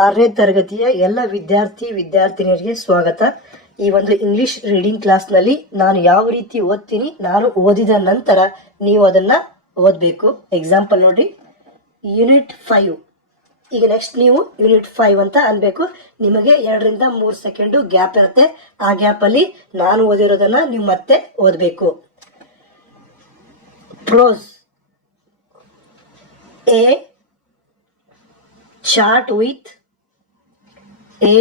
6ನೇ ತರಗತಿಯ ಎಲ್ಲ ವಿದ್ಯಾರ್ಥಿನಿಯರಿಗೆ ಸ್ವಾಗತ. ಈ ಒಂದು ಇಂಗ್ಲಿಷ್ ರೀಡಿಂಗ್ ಕ್ಲಾಸ್ನಲ್ಲಿ ನಾನು ಯಾವ ರೀತಿ ಓದ್ತೀನಿ, ನಾನು ಓದಿದ ನಂತರ ನೀವು ಅದನ್ನು ಓದಬೇಕು. ಎಕ್ಸಾಂಪಲ್ ನೋಡಿ, ಯೂನಿಟ್ 5. ಈಗ ನೆಕ್ಸ್ಟ್ ನೀವು ಯೂನಿಟ್ 5 ಅಂತ ಅನ್ಬೇಕು. ನಿಮಗೆ 2 ರಿಂದ 3 ಸೆಕೆಂಡು ಗ್ಯಾಪ್ ಇರುತ್ತೆ. ಆ ಗ್ಯಾಪಲ್ಲಿ ನಾನು ಓದಿರೋದನ್ನು ನೀವು ಮತ್ತೆ ಓದಬೇಕು. Prose. A chart with a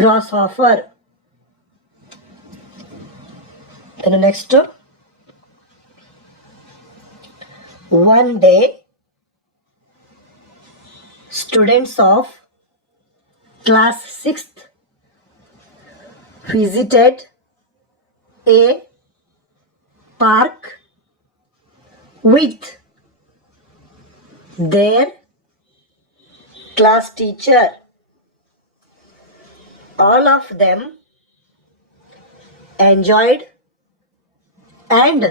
grasshopper. And next, one day students of class 6th visited a park with their class teacher. All of them enjoyed and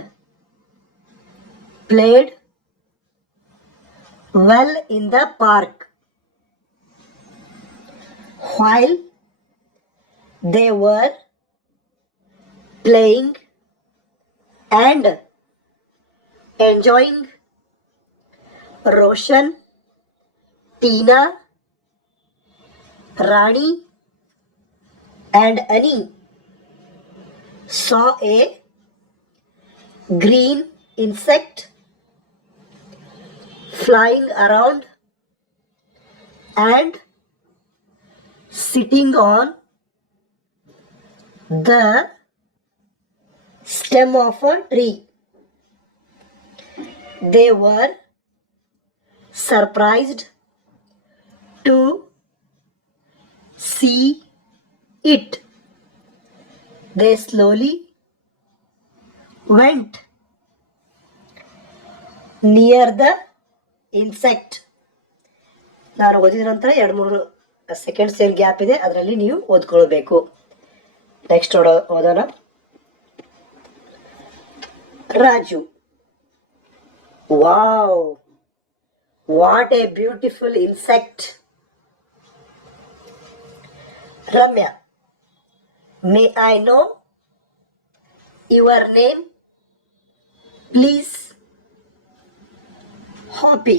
played well in the park. While they were playing and enjoying, Roshan, Tina, Rani and Annie saw a green insect flying around and sitting on the stem of a tree. They were surprised to see it. They slowly went near the insect. ನಾನು ಓದಿದ ನಂತರ 2-3 ಸೆಕೆಂಡ್ಸ್ ಏನು ಗ್ಯಾಪ್ ಇದೆ, ಅದರಲ್ಲಿ ನೀವು ಓದ್ಕೊಳ್ಬೇಕು. ನೆಕ್ಸ್ಟ್ ಓದೋಣ. Raju. Wow, what a beautiful insect. Ramya, may I know your name, please? Hoppy,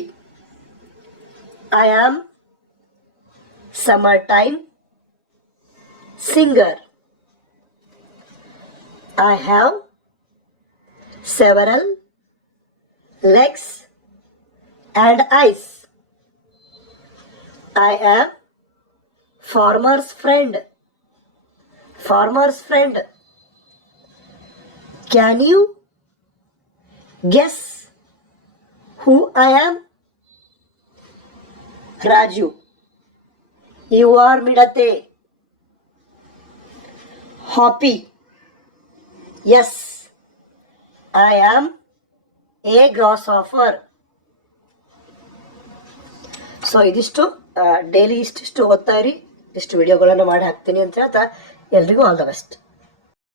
I am summertime singer. I have several legs and eyes. I am farmer's friend. Farmer's friend. Can you guess who I am? Raju, you are Midate. Hoppy, yes, I am a grasshopper. So ಇದಿಷ್ಟು ಡೈಲಿ ಇಷ್ಟಿಷ್ಟು ಓದ್ತಾ ಇರಿ. ಇಷ್ಟು ವಿಡಿಯೋಗಳನ್ನು ಮಾಡಿ ಹಾಕ್ತೀನಿ ಅಂತ ಹೇಳ್ತಾ ಎಲ್ರಿಗೂ ಆಲ್ ದ ಬೆಸ್ಟ್.